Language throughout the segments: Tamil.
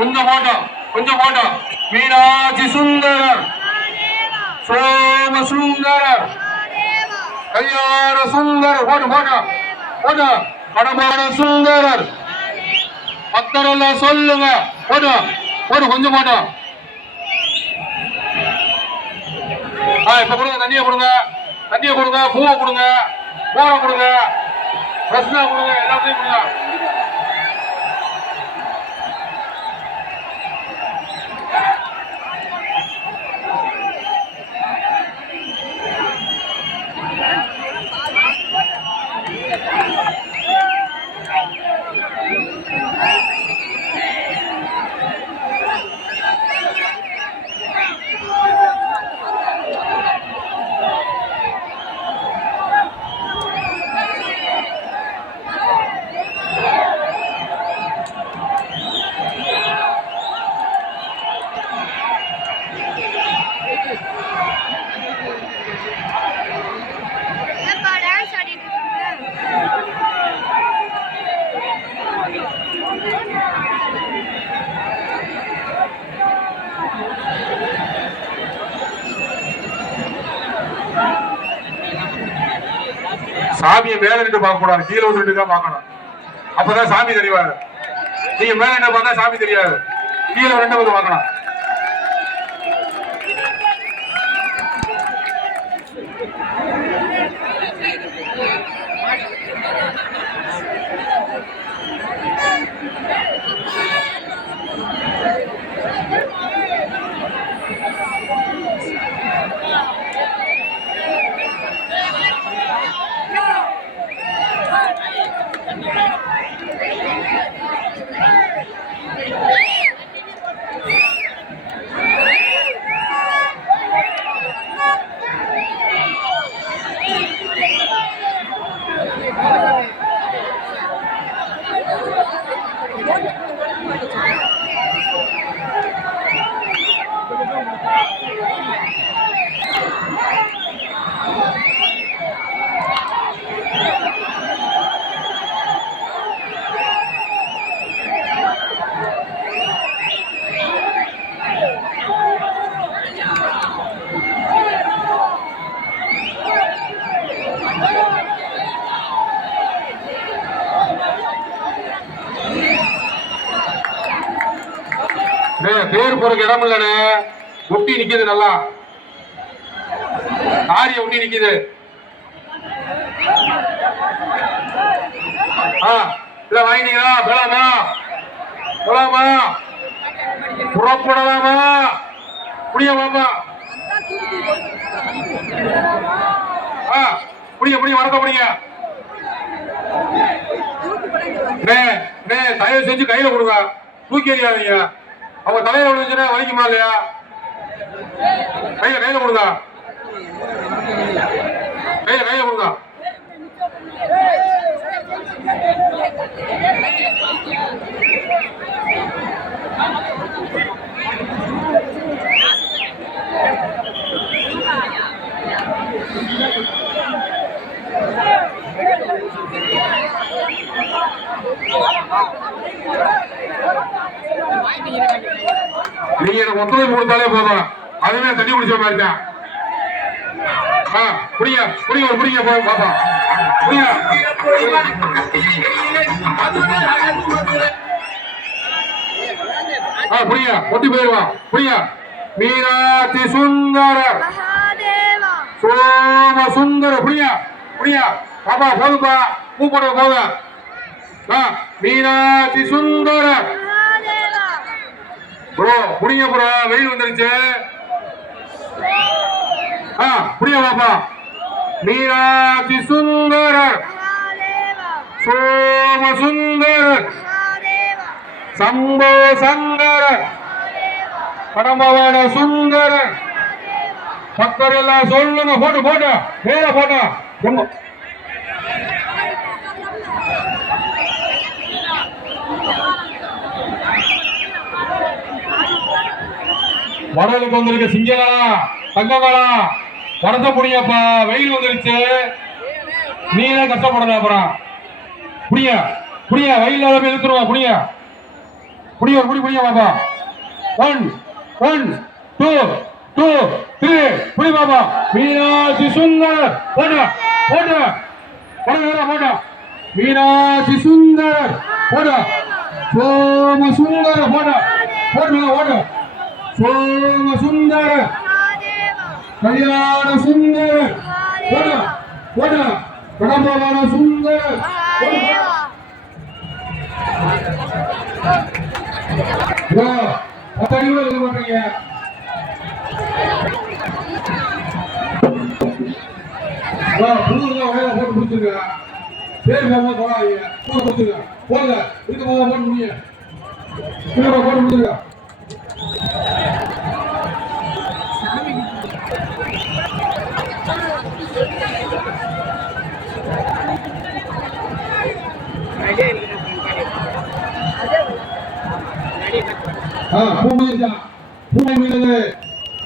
கொஞ்சம் போட்டோம் மீனாட்சி சுந்தரர் சோம சுந்தரர் கல்யாண சுந்தரர் போட்டோ கடமான சுந்தரர் பக்தரெல்லாம் சொல்லுங்க போட்டோ கொஞ்சம் போட்டோம். இப்ப கொடுங்க தண்ணியை கொடுங்க பூவை கொடுங்க போரை கொடுங்க பிரச்சனை கொடுங்க எல்லாத்தையும் கொடுங்க. சாமியை மேல நின்று பார்க்க கூடாது, கீழே வந்து தான் பார்க்கணும். அப்பதான் சாமி தெரிவாரு. நீங்க மேல நின்று பார்த்தா சாமி தெரியாது, கீழே ரெண்டு வந்து பார்க்கணும். பேர் போறதுக்கு இடம் இல்லனே, ஒட்டி நிக்குது, நல்லா காரிய ஒட்டி நிக்குது. இல்ல வாங்கினீங்களா? போலாமா புறப்படலாமா? புடியமாமா புடிய வணக்க புடிங்க. தயவு செஞ்சு கையில கொடுங்க, தூக்கி எறியாதீங்க. அவங்க தலையில விழுந்துச்சுன்னா வலிக்குமா இல்லையா? கையில கொடுங்க, கையில கொடுங்க. நீங்க எனக்கு ஒத்துழைப்பு கொடுத்தாலே போதும், அதுவே தண்ணி குடிச்ச மாதிரி தான். புடிங்க பாப்பா, புடிங்க ஒட்டி போயிருவான். புடிங்க மீனாட்சி சுந்தரர் சோம சுந்தரர் புடிங்க பாப்பா, போதுப்பா, பூ போட போதும். மீனாட்சி சுந்தரர் ப்ரோ புடிங்க ப்ரோ, வெயில் வந்துருச்சு. புடிங்க பாப்பா, மீனாட்சி சுந்தரர் சோம சுந்தரர் சம்போ சங்கரர் கடம்பவான சுந்தரர் பக்தர் எல்லாம் சொல்லுங்க. போட்டு மேல போட்டோ. வடலுக்கு வந்திருக்க சிங்கங்களா தங்கங்களா வரத புடியப்பா, வெயில் வந்துருச்சு, நீதான் கஷ்டப்படணும். அப்புறம் புடிய வெயில் இழுத்துருவா. புடிய புடிய பாப்பா 1 1 2 2 3 புடி பாப்பா மீனாட்சி சுந்தர் போடா போடா போடா மீனாட்சி சுந்தர் போடா சோம சுந்தர் போடா போடா சோம சுந்தர் கல்யாண சுந்தர் போடா கடம்பவான சுந்தர் அத்தடியோட இருக்க மாட்டீங்க போட்டு பிடிச்சிருக்க பேர் போக போடாதீங்க போட்டு பிடிச்சிருக்க போடுங்க இருக்க போக போட்டு முடியும் போட்டு பிடிச்சிருக்க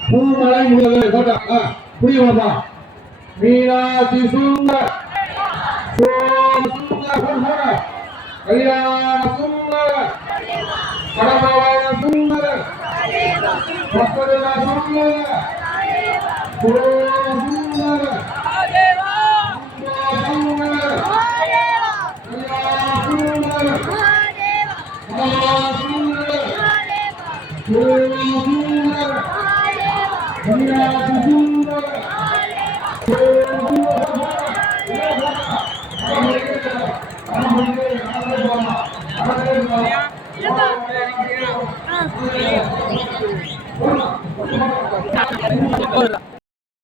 பூமலை முடியல போட்டா புரியுமா மீனாட்சி சுந்தர் கல்யாண சுந்தர் கடம்பவான சுந்தர் சுந்தர்